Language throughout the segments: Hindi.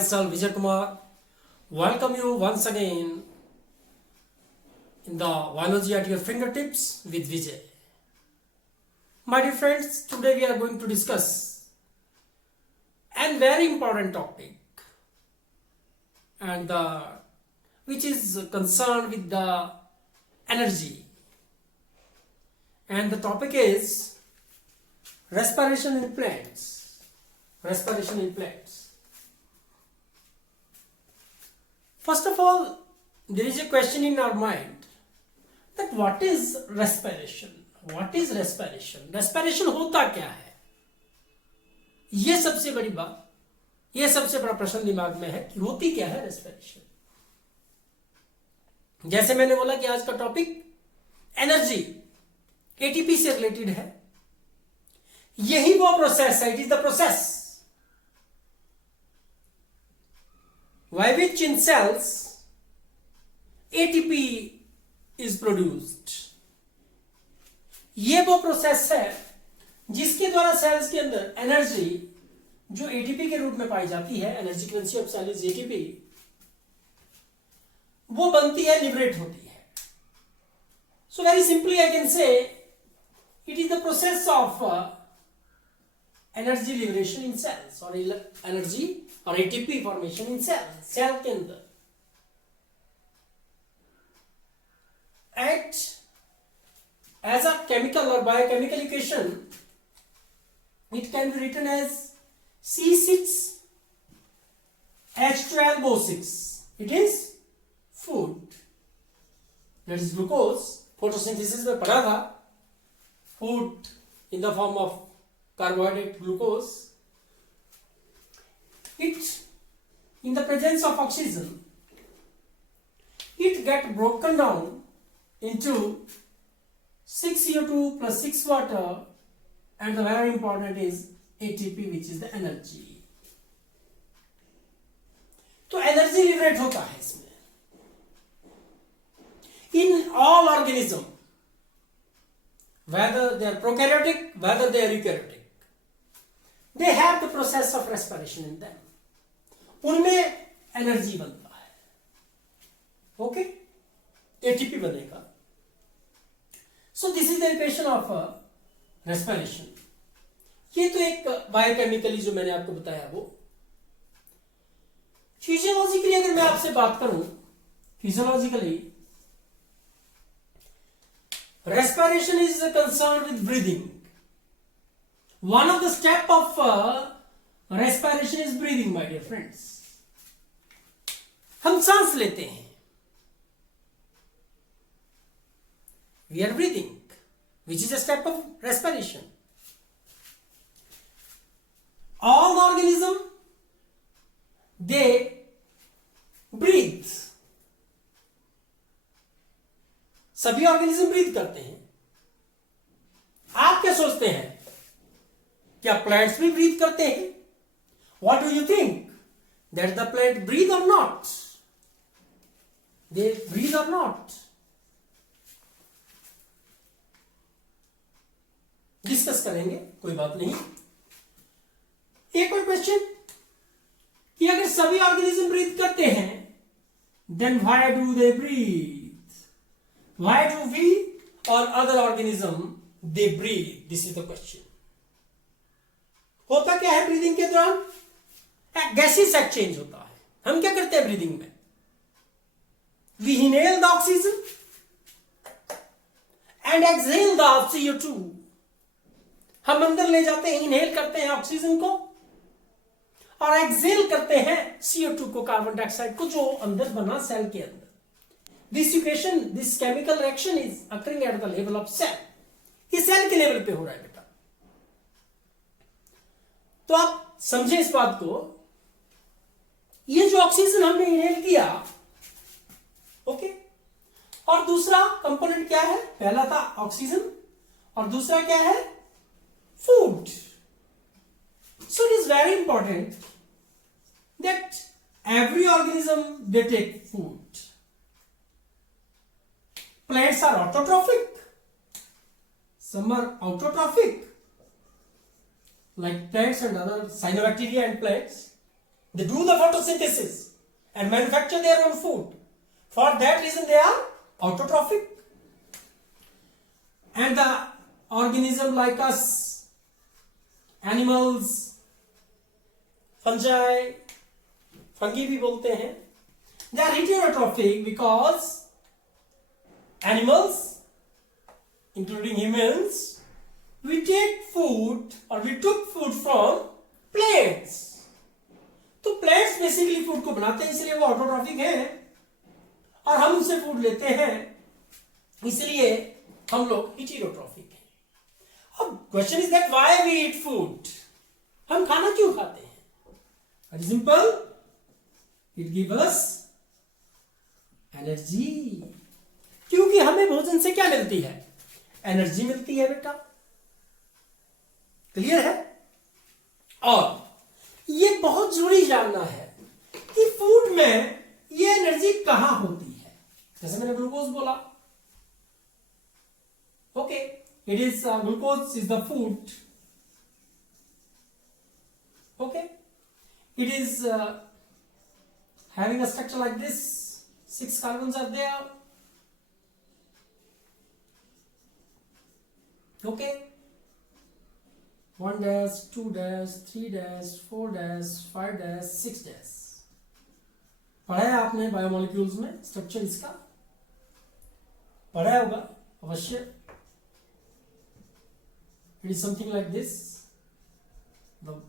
myself Vijay Kumar. Welcome you once again in the Biology at your fingertips with Vijay. My dear friends, today we are going to discuss a very important topic and which is concerned with the energy, and the topic is respiration in plants. Respiration in plants. First of all, there is a question in our mind that what is respiration? What is respiration? Respiration होता क्या है? ये सबसे बड़ी बात, ये सबसे बड़ा प्रश्न दिमाग में है कि होती क्या है रेस्पिरेशन. जैसे मैंने बोला कि आज का टॉपिक एनर्जी, एटीपी से रिलेटेड है. यही वो प्रोसेस है, it is the process by which in cells ATP is produced. ये वो प्रोसेस है जिसके द्वारा सेल्स के अंदर एनर्जी जो एटीपी के रूप में पाई जाती है, energy currency of cell is ATP, वो बनती है, लिबरेट होती है. So very simply I can say it is the process of energy liberation in cells और एनर्जी और एटीपी फॉर्मेशन इन सेल के अंदर. एट एज अ केमिकल और biochemical equation it can be written as C6H12O6. It is food, that is glucose. Photosynthesis में पढ़ा था, food in the form of carbohydrate glucose. It, in the presence of oxygen, it get broken down into 6CO2 plus 6 water, and the very important is ATP, which is the energy. तो एनर्जी लिबरेट होता है इसमें. In all organism, whether they are prokaryotic, whether they are eukaryotic, they have the process of respiration in them. उनमें एनर्जी बनता है. ओके, एटीपी बनेगा. So this is the equation of respiration. ये तो एक बायोकेमिकली जो मैंने आपको बताया वो. फिजियोलॉजिकली अगर मैं आपसे बात करूं, physiologically respiration is concerned with breathing. One of the step of respiration is breathing, my dear friends. हम सांस लेते हैं, we are breathing, which is a step of respiration. All the organism, they breathe. सभी ऑर्गेनिज्म ब्रीथ करते हैं. आप क्या सोचते हैं, क्या प्लांट्स भी ब्रीथ करते हैं? What do you think, that the plant breathe or not? They breathe or not? Discuss करेंगे, कोई बात नहीं. एक और क्वेश्चन कि अगर सभी ऑर्गेनिज्म ब्रीथ करते हैं, then why do they breathe? Why do we or other organism they breathe? This is the question. होता क्या है ब्रीदिंग के दौरान? गैसेस एक्सचेंज होता है. हम क्या करते हैं ब्रीदिंग में? We inhale the oxygen and exhale the CO2. हम अंदर ले जाते हैं, इनहेल करते हैं ऑक्सीजन को और एक्सहेल करते हैं CO2 को, कार्बन डाइऑक्साइड को, जो अंदर बना सेल के अंदर. This equation, this chemical reaction is occurring at the level of cell. ये सेल के लेवल पे हो रहा है बेटा. तो आप समझे इस बात को. ये जो ऑक्सीजन हमने इनहेल किया, ओके, और दूसरा कंपोनेंट क्या है? पहला था ऑक्सीजन और दूसरा क्या है? Food. So it is very important that every organism they take food. Plants are autotrophic, some are autotrophic, like plants and other cyanobacteria and plants. They do the photosynthesis and manufacture their own food. For that reason, they are autotrophic. And the organism like us, animals, fungi भी बोलते हैं, they are heterotrophic because animals, including humans, we take food or we took food from plants. तो प्लेंट्स बेसिकली फूड को बनाते हैं, इसलिए वो ऑटोट्रॉफिक हैं और हम उनसे फूड लेते हैं, इसलिए हम लोग हेटेरोट्रॉफिक हैं। अब question is that why we eat food, हम खाना क्यों खाते हैं? Very simple, it give us energy. क्योंकि हमें भोजन से क्या मिलती है? एनर्जी मिलती है बेटा, क्लियर है? और ये बहुत जरूरी जानना है कि फूड में ये एनर्जी कहां होती है। जैसे मैंने ग्लूकोज बोला, okay, it is glucose is the food, okay, it is having a structure like this, 6 carbons are there, okay, 1 dash, 2 dash, 3 dash, 4 dash, 5 dash, 6 dash। पढ़ा है आपने बायोमोलिक्यूल्स में स्ट्रक्चर इसका? पढ़ा होगा अवश्य। It is something like this, the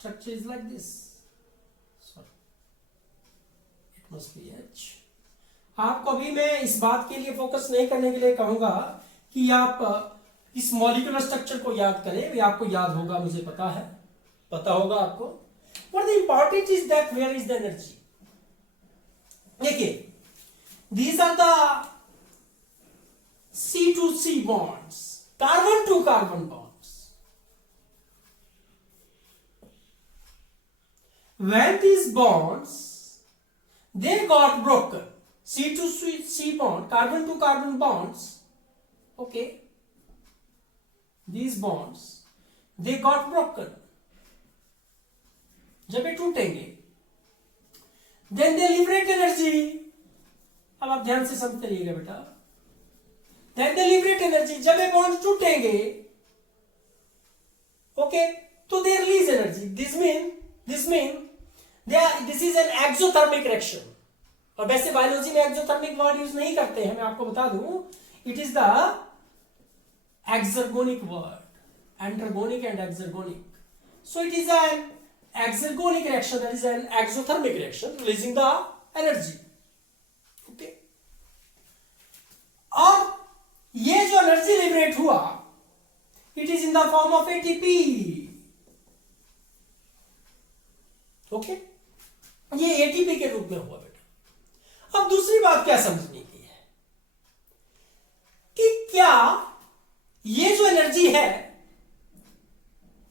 structure is like this, sorry it must be H। आपको अभी मैं इस बात के लिए फोकस नहीं करने के लिए कहूंगा कि आप इस मॉलिक्यूलर स्ट्रक्चर को याद करें, ये आपको याद होगा, मुझे पता है, पता होगा आपको। But the important is that where is the energy. देखिए, these are the C2C bonds, carbon to carbon bonds। when these bonds they got broken, C2C bond, carbon to carbon bonds, okay, these bonds they got broken, जब ये टूटेंगे then they liberate energy। अब आप ध्यान से समझते रहिएगा बेटा, then they liberate energy। जब ये bonds टूटेंगे, ओके, तो they release energy। this mean this is an exothermic reaction। और वैसे बायोलॉजी में एक्सोथर्मिक वर्ड यूज नहीं करते हैं, मैं आपको बता दूं, it is the exergonic word, endergonic and exergonic। So it is an exergonic reaction, that is an exothermic reaction, releasing the energy, okay। और ये जो एनर्जी लिबरेट हुआ, it is in the form of ATP, okay, ये ATP के रूप में हुआ बेटा। अब दूसरी बात क्या समझने की है कि क्या ये जो एनर्जी है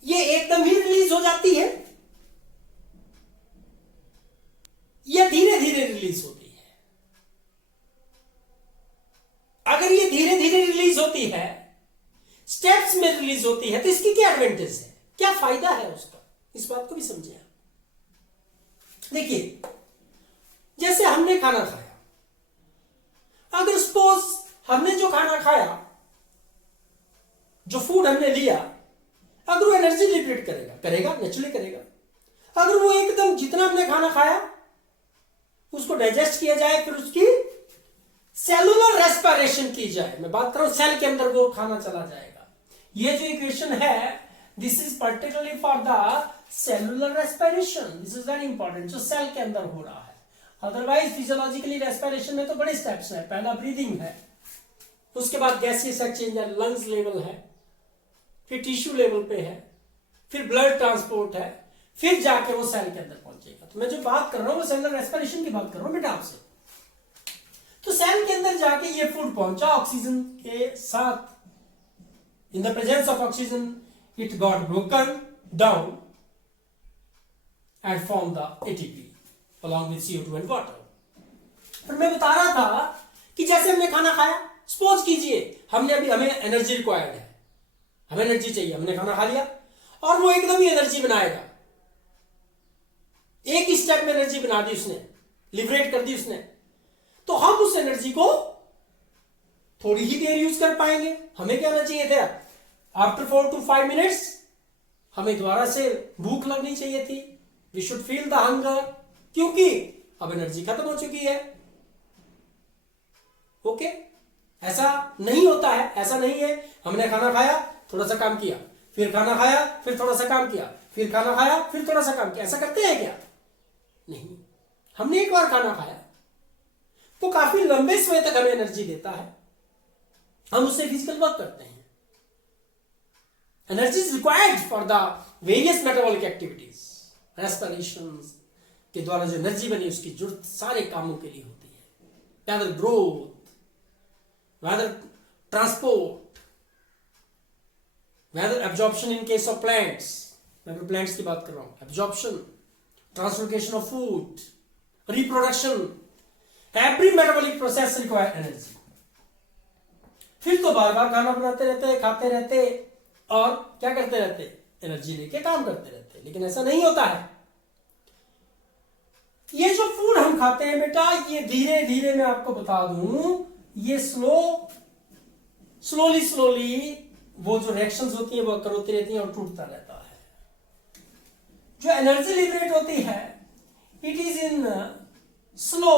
ये एकदम ही रिलीज हो जाती है या धीरे धीरे रिलीज होती है? अगर ये धीरे धीरे रिलीज होती है, स्टेप्स में रिलीज होती है, तो इसकी क्या एडवांटेज है, क्या फायदा है उसका, इस बात को भी समझे आप। देखिए, जैसे हमने खाना खाया, अगर सपोज हमने जो खाना खाया, जो फूड हमने लिया, अगर वो एनर्जी लिबरेट करेगा नेचुरली करेगा। अगर वो एकदम जितना हमने खाना खाया उसको डाइजेस्ट किया जाए, फिर उसकी सेलुलर रेस्पिरेशन की जाए, मैं बात कर रहा हूं सेल के अंदर वो खाना चला जाएगा। ये जो इक्वेशन है, this is particularly for the cellular respiration, this is very important, जो सेल के अंदर हो रहा है। अदरवाइज फिजियोलॉजिकली रेस्पिरेशन में तो बड़े स्टेप्स है, पहला ब्रीदिंग है, उसके बाद गैसियस एक्सचेंज है, लंग्स लेवल है, फिर टिश्यू लेवल पे है, फिर ब्लड ट्रांसपोर्ट है, फिर जाके वो सेल के अंदर पहुंचेगा। तो मैं जो बात कर रहा हूं वो सेलुलर रेस्पिरेशन की बात कर रहा हूं बेटा आपसे। तो सेल के अंदर जाके ये फूड पहुंचा ऑक्सीजन के साथ, in the presence of oxygen it got broken down and form the ATP along with CO2 and water। पर मैं बता रहा था कि जैसे हमने खाना खाया, सपोज कीजिए हमने अभी, हमें एनर्जी रिक्वायर्ड है, हमें एनर्जी चाहिए, हमने खाना खा लिया और वो एकदम ही एनर्जी बनाएगा, एक ही स्टेप में एनर्जी बना दी उसने, लिबरेट कर दी उसने, तो हम उस एनर्जी को थोड़ी ही देर यूज कर पाएंगे। हमें क्या होना चाहिए था, आफ्टर 4 to 5 मिनट्स हमें दोबारा से भूख लगनी चाहिए थी, we should feel the hunger, क्योंकि अब एनर्जी खत्म हो चुकी है। ओके, ऐसा नहीं होता है, ऐसा नहीं है हमने खाना खाया थोड़ा सा काम किया, फिर खाना खाया फिर थोड़ा सा काम किया, फिर खाना खाया फिर थोड़ा सा काम किया, ऐसा करते हैं क्या? नहीं। हमने एक बार खाना खाया तो काफी लंबे समय तक हमें एनर्जी देता है, हम उससे फिजिकल वर्क करते हैं। Energy is required for the various metabolic activities, respiration के द्वारा जो एनर्जी बनी उसकी जरूरत सारे कामों के लिए होती है, whether growth, whether transport, whether absorption in case of plants, मैं प्लांट्स की बात कर रहा हूं, absorption, translocation of food, reproduction, every metabolic process require energy. फिर तो बार बार खाना बनाते रहते, खाते रहते और क्या करते रहते, एनर्जी लेके काम करते रहते, लेकिन ऐसा नहीं होता है। ये जो फूड हम खाते हैं बेटा, ये धीरे धीरे मैं आपको बता दूं, ये स्लोली वो जो रिएक्शंस होती है वो अकर होती रहती है और टूटता रहता है। जो एनर्जी लिबरेट होती है, it is in slow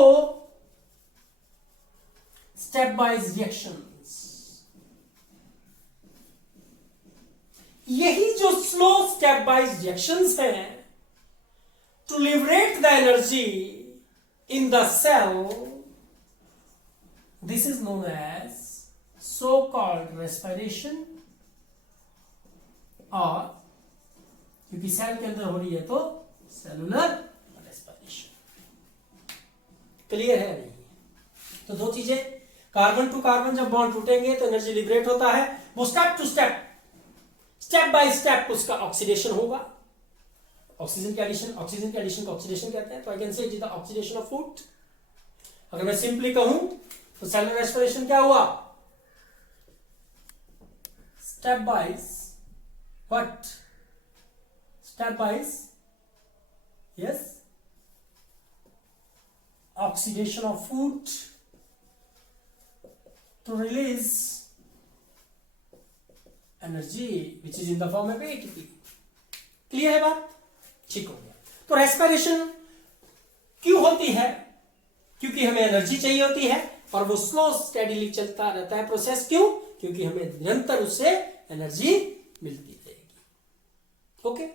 stepwise reactions. यही जो स्लो स्टेप वाइज रिएक्शंस हैं to liberate the energy in the cell, this is known as so called respiration, और क्योंकि सेल के अंदर हो रही है तो सेलुलर रेस्पिरेशन। क्लियर है नहीं? तो दो चीजें, कार्बन टू कार्बन जब बॉन्ड टूटेंगे तो एनर्जी लिबरेट होता है, वो step to step, step by step उसका ऑक्सीडेशन होगा। ऑक्सीजन के एडिशन को ऑक्सीडेशन कहते हैं। तो I can say it is the oxidation of food. अगर मैं सिंपली कहूं तो सेलुलर रेस्पिरेशन क्या हुआ, stepwise, what, stepwise, yes, oxidation of food to release energy which is in the form of ATP। Clear है बात? ठीक हो गया। तो रेस्पिरेशन क्यों होती है? क्योंकि हमें एनर्जी चाहिए होती है और वो स्लो स्टेडीली चलता रहता है प्रोसेस। क्यों? क्योंकि हमें निरंतर उससे एनर्जी मिलती रहेगी। Okay,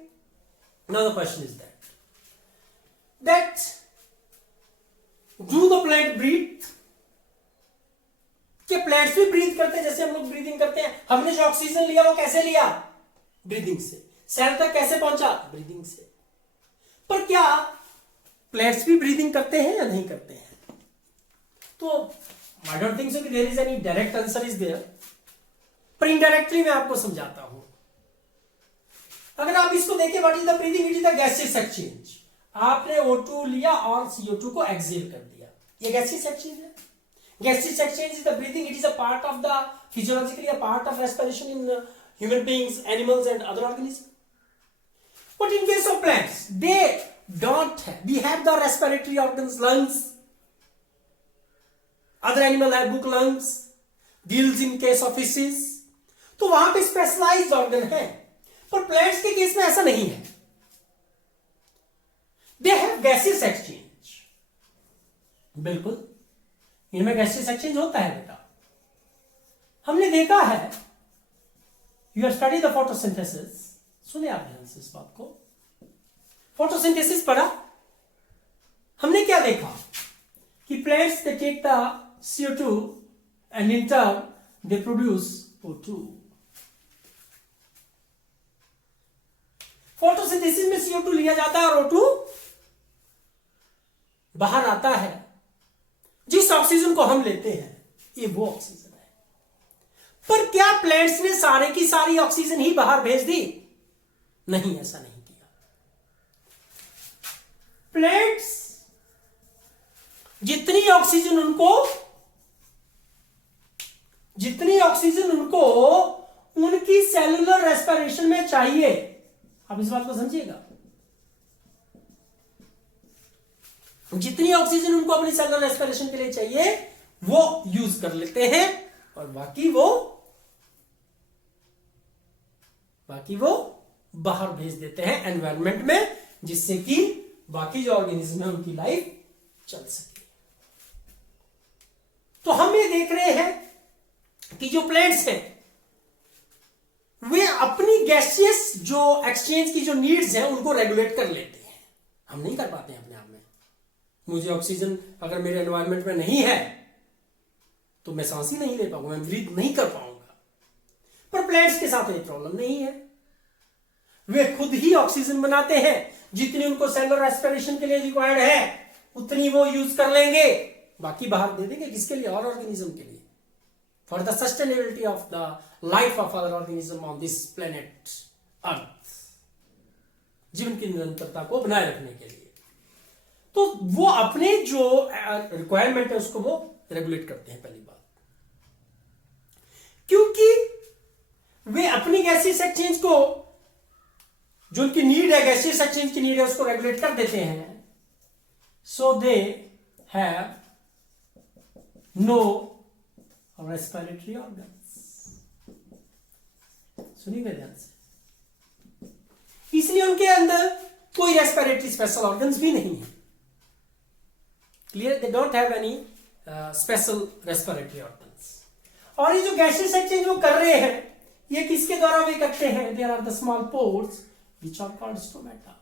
now the question is that do the plant breathe? क्या प्लांट्स भी ब्रीथ करते हैं जैसे हम लोग ब्रीदिंग करते हैं? हमने जो ऑक्सीजन लिया वो कैसे लिया? ब्रीदिंग से। सेल तक कैसे पहुंचा? ब्रीदिंग से। पर क्या प्लांट्स भी ब्रीदिंग करते हैं या नहीं करते हैं? तो आई डोंट थिंक सो कि there is any direct answer is there, पर इनडायरेक्टली मैं आपको समझाता हूं। अगर आप इसको देखिए, what is the breathing? It is the gaseous exchange. आपने O2 लिया और CO2 को एक्सेल कर दिया, ये गैसियस एक्सचेंज है। Gaseous exchange is the breathing. It is a part of the physiologically a part of respiration in human beings, animals, and other organisms. But in case of plants, they don't have. We have the respiratory organs, lungs. Other animals have book lungs, gills in case of fishes. तो वहां पे स्पेशलाइज्ड ऑर्गन है, पर प्लांट्स के केस में ऐसा नहीं है। They have gaseous exchange. बिल्कुल इनमें गैसियस एक्सचेंज होता है बेटा। हमने देखा है, you have study the photosynthesis. सुने आप ध्यान से इस बात को, फोटोसिंथेसिस पढ़ा। हमने क्या देखा कि plants they take the CO2 and in turn they produce O2। Photosynthesis में CO2 लिया जाता है और O2 बाहर आता है। जिस ऑक्सीजन को हम लेते हैं ये वो ऑक्सीजन है। पर क्या प्लांट्स ने सारे की सारी ऑक्सीजन ही बाहर भेज दी? नहीं, ऐसा नहीं किया। प्लांट्स जितनी ऑक्सीजन उनको उनकी सेलुलर रेस्पिरेशन में चाहिए, आप इस बात को समझिएगा, जितनी ऑक्सीजन उनको अपनी सेलुलर रेस्पिरेशन के लिए चाहिए वो यूज कर लेते हैं और बाकी वो बाहर भेज देते हैं एनवायरनमेंट में, जिससे कि बाकी जो ऑर्गेनिज्म है उनकी लाइफ चल सके। तो हम ये देख रहे हैं कि जो प्लांट्स हैं वे अपनी गैसियस जो एक्सचेंज की जो नीड्स हैं उनको रेगुलेट कर लेते हैं। हम नहीं कर पाते हैं अपने आप में। मुझे ऑक्सीजन अगर मेरे एनवायरनमेंट में नहीं है तो मैं सांस ही नहीं ले पाऊंगा, मैं ब्रीथ नहीं कर पाऊंगा। पर प्लांट्स के साथ ये प्रॉब्लम नहीं है, वे खुद ही ऑक्सीजन बनाते हैं, जितनी उनको सेलुलर रेस्पिरेशन के लिए रिक्वायर्ड है उतनी वो यूज कर लेंगे, बाकी बाहर दे देंगे। किसके लिए? और ऑर्गेनिज्म के लिए, for the sustainability of the life of other organism on this planet earth, जीवन की निरंतरता को बनाए रखने के लिए। तो वो अपने जो रिक्वायरमेंट है उसको वो रेगुलेट करते हैं। पहली बात, क्योंकि वे अपनी गैसियस एक्सचेंज को, जो उनकी नीड है, गैसियस एक्सचेंज की नीड है, उसको रेगुलेट कर देते हैं। So they have no respiratory organs. सुनिए ध्यान से, इसलिए उनके अंदर कोई रेस्पिरेटरी स्पेशल ऑर्गन्स भी नहीं है। Clear? They don't have any special respiratory organs. और ये जो गैसियस एक्सचेंज वो कर रहे हैं, ये किसके द्वारा वे करते हैं? There are the small pores which are called stomata।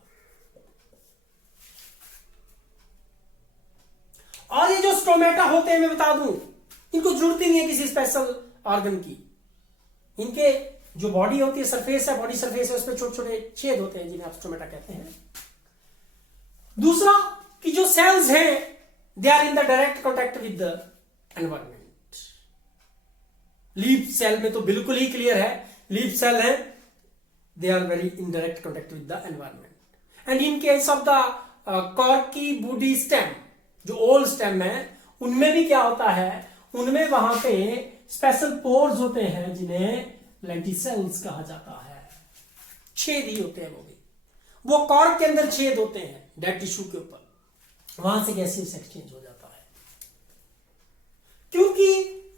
और ये जो स्टोमेटा होते हैं, मैं बता दूं, इनको जरूरत ही नहीं है किसी स्पेशल ऑर्गन की। इनके जो बॉडी होती है, सरफेस है, बॉडी सरफेस है, उसमें छोटे छोटे छेद होते हैं जिन्हें आप स्टोमेटा कहते हैं। दूसरा कि जो सेल्स हैं they are in the direct contact with the environment. Leaf cell में तो बिल्कुल ही क्लियर है, लीफ सेल है, they are very in direct contact with the environment. And in case of the corky woody stem, जो ओल्ड स्टेम है, उनमें भी क्या होता है? उनमें वहां पे स्पेशल पोर्स होते हैं जिन्हें लेंटिसेल्स कहा जाता है। छेद ही होते हैं वो कॉर्क के अंदर छेद होते हैं डेड टिश्यू के ऊपर, वहां से गैसियस एक्सचेंज हो जाता है। क्योंकि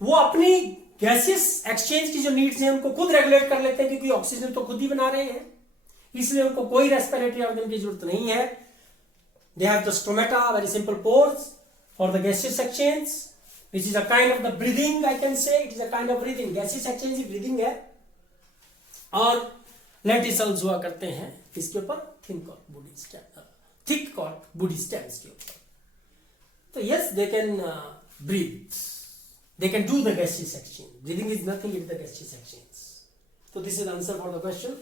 वो अपनी गैसियस एक्सचेंज की जो नीड्स हैं उनको खुद रेगुलेट कर लेते हैं, क्योंकि ऑक्सीजन तो खुद ही बना रहे हैं, इसलिए उनको कोई रेस्पिरेटरी ऑर्गन की जरूरत नहीं है। They have the stomata, very simple pores for the gaseous exchange, which is a kind of the breathing, I can say it is a kind of breathing. Gaseous exchange he breathing है। और लेंटिसेल्स हुआ करते हैं इसके ऊपर, थिक कॉर्क बॉडी स्टेम्स के ऊपर। तो yes, they can breathe, they can do the gaseous exchange. Breathing is nothing but the gaseous exchange. So this is the answer for the question.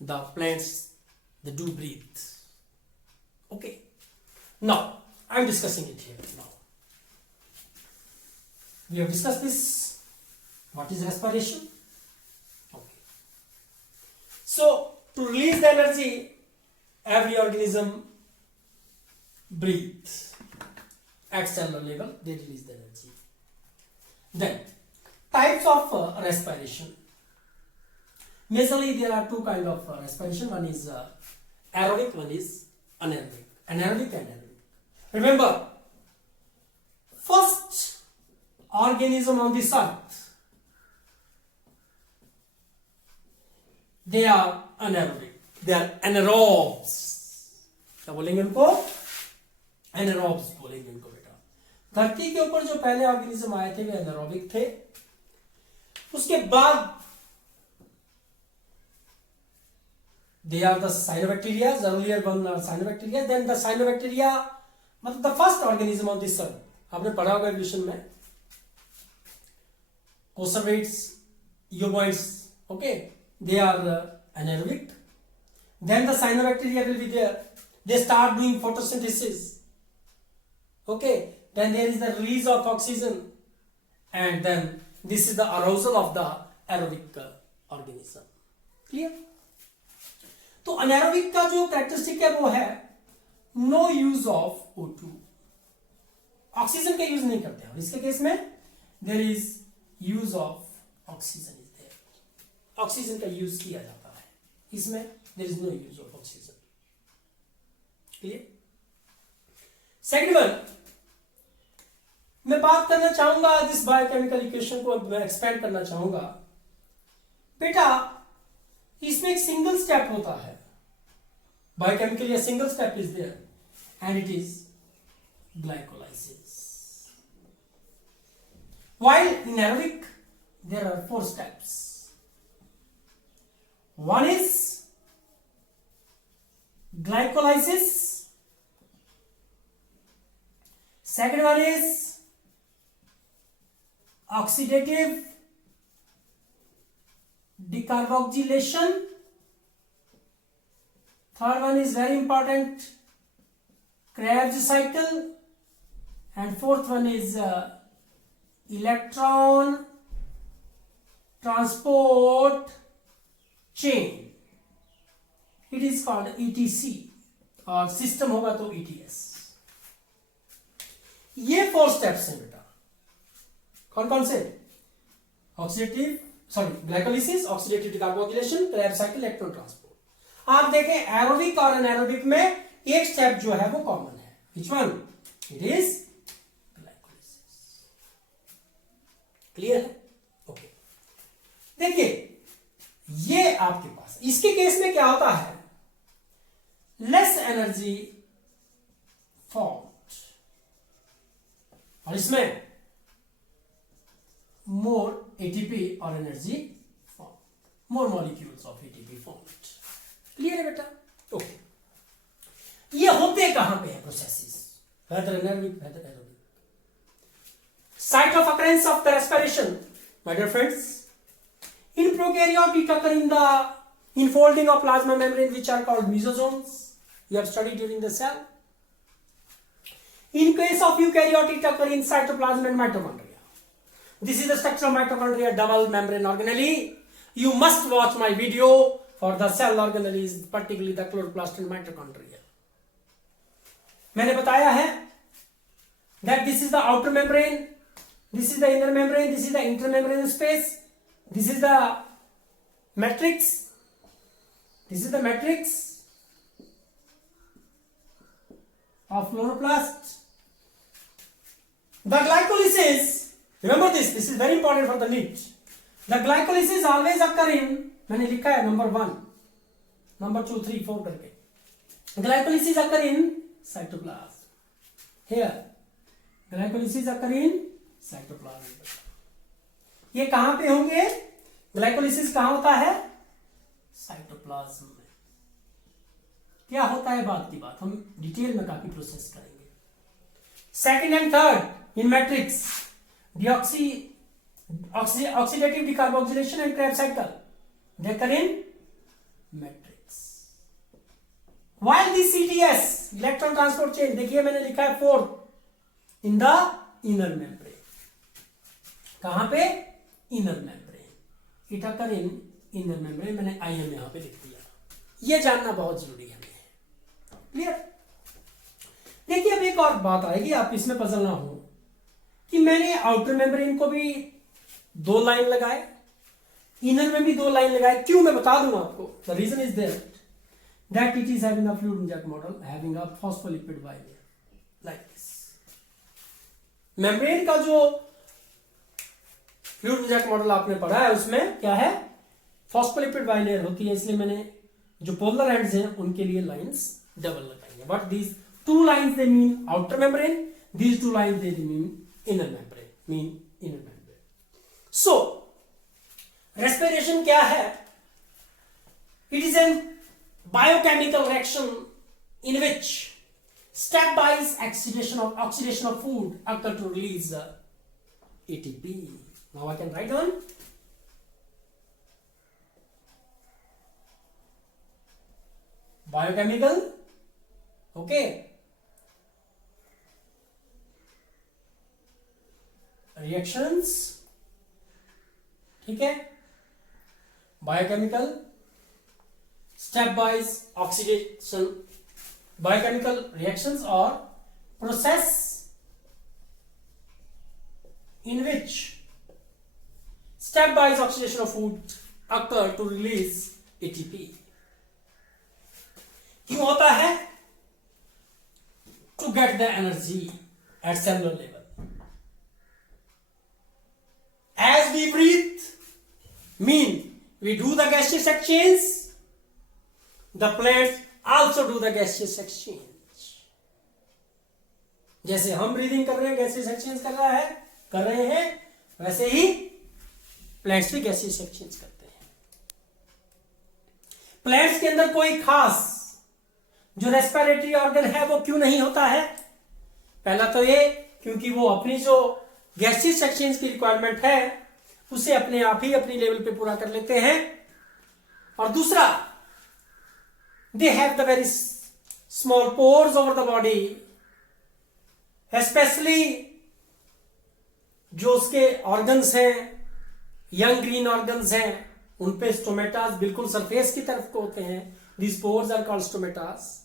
The plants, they do breathe. Okay. Now I am discussing it here now. We have discussed this. What is respiration? Okay. So to release the energy, every organism breathes at cellular level. They release the energy. Then types of respiration. Majorly there are two kinds of respiration. One is aerobic, one is anaerobic. Anaerobic and aerobic. Remember, first organism on this earth, they are anaerobic. They are anaerobes. क्या बोलेंगे इनको? anaerobes बोलेंगे इनको। धरती के ऊपर जो पहले ऑर्गेनिज्म आए थे वे एनारोबिक थे। उसके बाद they are the cyanobacteria, earlier one are cyanobacteria, then the cyanobacteria, मतलब the first organism on this earth, आपने पढ़ा होगा एवोल्यूशन में, कोसर्वेट्स, यूगोइड्स, okay, they are anaerobic. Then the cyanobacteria will be there, they start doing photosynthesis, okay, then there is the release of oxygen, and then this is the arousal of the aerobic organism. Clear? तो अनएरोबिक का जो कैरेक्टरिस्टिक है वो है no use of O2, oxygen का यूज नहीं करते हैं। और इसके केस में there is use of oxygen is there, oxygen का यूज किया जाता है, इसमें there is no use of oxygen. Clear? Second one, मैं बात करना चाहूंगा दिस बायोकेमिकल इक्वेशन को मैं एक्सपेंड करना चाहूंगा। बेटा इसमें एक सिंगल स्टेप होता है, biochemically a single step is there and it is glycolysis. While in aerobic there are 4 steps. One is glycolysis, second one is oxidative decarboxylation, third one is very important, Krebs cycle, and fourth one is electron transport chain. It is called ETC और सिस्टम होगा तो ETS. ये 4 स्टेप्स हैं बेटा। कौन कौन से? Glycolysis, oxidative decarboxylation, Krebs cycle, electron transport. आप देखें एरोबिक और एनारोबिक में एक स्टेप जो है वो कॉमन है। Which one? It is glycolysis. Clear है? ओके, देखिए ये आपके पास इसके केस में क्या होता है, लेस एनर्जी फॉर्म्ड और इसमें मोर एटीपी और energy form, more molecules of ATP formed. Clear है बेटा? ओके, ये होते कहां पे है processes? Whether anaerobic, whether aerobic. Site of occurrence of the respiration, my dear friends, in prokaryote it occur in the infolding of plasma membrane which are called mesosomes. You have studied during the cell. In case of eukaryote it occur in cytoplasm and mitochondria. This is the structure of mitochondria, double membrane organelle. You must watch my video for the cell organelles, particularly the chloroplast and mitochondria. मैंने बताया है that this is the outer membrane, this is the inner membrane, this is the intermembrane space. This is the matrix. This is the matrix of chloroplast. The glycolysis, remember this is very important for the NEET. The glycolysis always occur in, मैंने लिखा है number 1, number 2, 3, 4 करके. Glycolysis occur in cytoplasm. Here, glycolysis occur in cytoplasm. ये कहां पे होंगे? ग्लाइकोलिसिस कहां होता है? साइटोप्लाज्म में। क्या होता है बात की बात, हम डिटेल में काफी प्रोसेस करेंगे। Second and third in matrix, oxidative decarboxylation and Krebs cycle, they occur in matrix. While this CTS, electron transport chain, देखिए मैंने लिखा है 4 इन द इनर मेम्ब्रेन। कहां पे? Inner membrane. It occur in inner membrane, मैंने IM यहां पे लिख दिया। ये जानना बहुत जरूरी है हमें। क्लियर? देखिए अब एक और बात आएगी, आप इसमें पजल ना हो कि मैंने आउटर मेम्ब्रेन को भी 2 लाइन लगाए, इनर में भी 2 लाइन लगाए। क्यों? मैं बता दूं आपको। The reason is that it is having a fluid inject model having a phospholipid bilayer like this. Membrane का जो फ्लूइड इंजेक्ट मॉडल आपने पढ़ा है उसमें क्या है? फॉस्फोलिपिड बाइलेयर होती है, इसलिए मैंने जो पोलर एंड्स हैं उनके लिए लाइंस डबल लगाई है। But these 2 lines they mean outer membrane, these 2 lines they mean inner membrane, mean inner membrane. So respiration क्या है? It is an biochemical reaction in which stepwise oxidation of food occur to release ATP. Now I can write down. Biochemical, okay, reactions, ठीक है, biochemical stepwise oxidation, biochemical reactions or process in which stepwise oxidation of food occur to release ATP. क्यों होता है? to get the energy at cellular level. As we breathe, mean we do the gaseous exchange, the plants also do the gaseous exchange. जैसे हम ब्रीदिंग कर रहे हैं, गैसेस एक्सचेंज कर रहे हैं, वैसे ही प्लांट्स भी गैसेस एक्सचेंज करते हैं. प्लांट्स के अंदर कोई खास जो रेस्पिरेटरी ऑर्गन है वो क्यों नहीं होता है? पहला तो ये क्योंकि वो अपनी जो गैसेस एक्सचेंज की रिक्वायरमेंट है उसे अपने आप ही अपनी लेवल पे पूरा कर लेते हैं. और दूसरा, they have the very small pores over the body, specially जो उसके ऑर्गन्स हैं, यंग ग्रीन ऑर्गन्स हैं, उन पे स्टोमेटास बिल्कुल सरफेस की तरफ को होते हैं. These pores are called stomatas.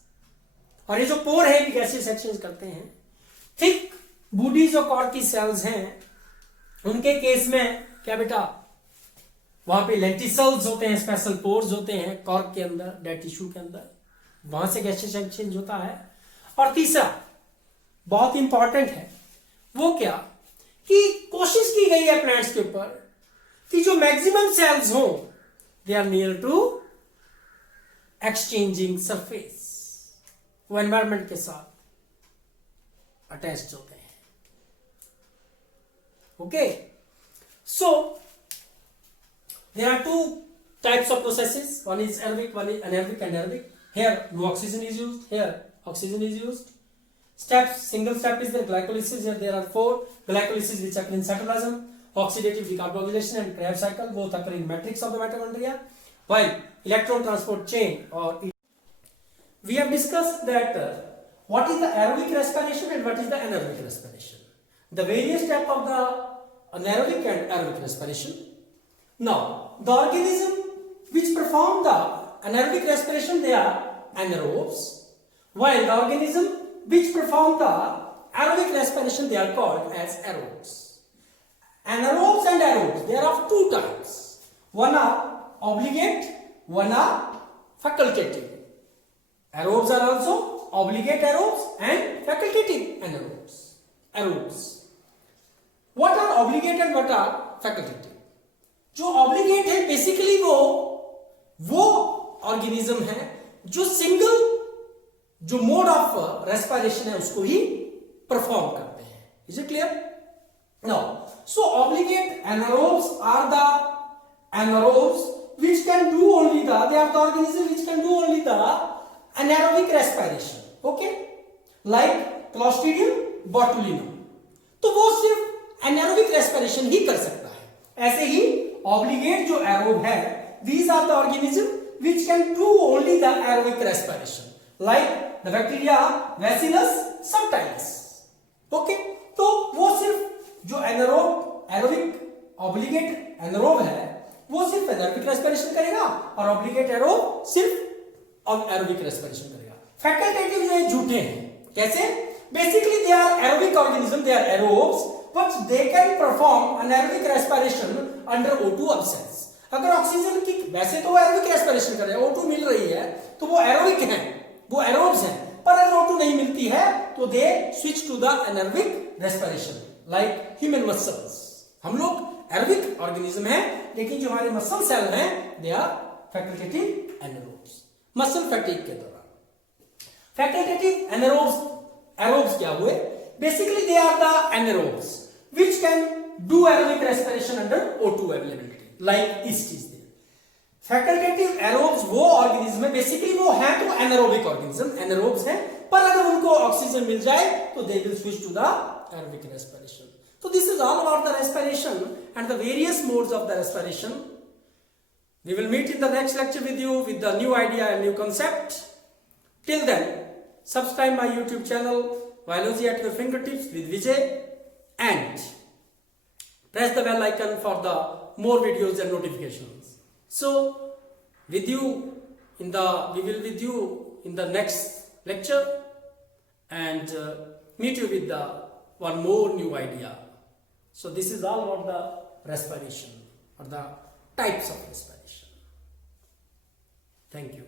और ये जो पोर है गैसेस एक्सचेंज करते हैं. थिक बूडी जो कॉर्ड की सेल्स हैं उनके केस में क्या बेटा, वहां पे लेंटिसल्स होते हैं, स्पेशल पोर्स होते हैं कॉर्क के अंदर, डेड टिश्यू के अंदर, वहां से गैसेस एक्सचेंज होता है. और तीसरा बहुत इंपॉर्टेंट है, वो क्या कि कोशिश की गई है प्लांट्स के ऊपर कि जो मैक्सिमम सेल्स हो they are near to exchanging surface, वो एनवायरमेंट के साथ अटैच्ड होते हैं. Okay, so there are two types of processes, one is aerobic, one is anaerobic and aerobic. Here no oxygen is used, here oxygen is used. Steps, single step is the glycolysis. Here there are 4 glycolysis which occur in cytoplasm, oxidative decarboxylation and Krebs cycle, both occur in matrix of the mitochondria, while electron transport chain or we have discussed that what is the aerobic respiration and what is the anaerobic respiration, the various steps of the anaerobic and aerobic respiration. Now the organism which perform the anaerobic respiration, they are anaerobes, while the organism which perform the aerobic respiration, they are called as aerobes. Anaerobes and aerobes, they are of two types. One are obligate, one are facultative. Aerobes are also obligate aerobes and facultative anaerobes. Aerobes. What are obligate and what are facultative? जो ऑब्लिगेट है बेसिकली वो ऑर्गेनिज्म है जो सिंगल जो मोड ऑफ रेस्पिरेशन है उसको ही परफॉर्म करते हैं. Is it clear? Now so obligate anaerobes are the anaerobes which can do only they are the organism which can do only the anaerobic respiration. Okay, like Clostridium botulinum, तो वो सिर्फ anaerobic respiration ही कर सकता है. ऐसे ही obligate जो aerobe है, these are the organism which can do only the aerobic respiration, like the bacteria Bacillus subtilis. Okay, तो वो सिर्फ जो aerobic obligate anaerobe है वो सिर्फ एनारोबिक रेस्पिरेशन करेगा और ऑब्लिगेट एरोब सिर्फ एरोबिक रेस्पिरेशन करेगा. फैकल्टेटिव जो झूठे हैं. कैसे? Basically they are aerobic organism, they are aerobes, but they can perform anaerobic respiration under O2 absence. अगर ऑक्सीजन की वैसे तो वो एरोबिक रेस्पिरेशन कर रहे हैं, O2 मिल रही है तो वो एरोबिक हैं, वो एरोब्स हैं. पर अगर O2 नहीं मिलती है तो they switch to the anaerobic respiration, like human muscles. हम लोग एरोबिक ऑर्गेनिज्म है, लेकिन जो हमारे मसल सेल हैं they are facultative anaerobes. Muscle fatigue के दौरान फैकल्टेटिव एरोब्स क्या हुए? Basically they are the anaerobes which can do aerobic respiration under O2 availability, like yeast is there. Facultative aerobes वो ऑर्गेनिज्म है, बेसिकली वो है तो एनारोबिक ऑर्गेनिज्म, एनारोब्स है, पर अगर उनको ऑक्सीजन मिल जाए तो they will switch to the aerobic respiration. So this is all about the respiration and the various modes of the respiration. We will meet in the next lecture with you with the new idea and new concept. Till then, subscribe my YouTube channel Biology at your fingertips with Vijay and press the bell icon for the more videos and notifications. So we will with you in the next lecture and meet you with the one more new idea. So this is all about the respiration or the types of respiration. Thank you.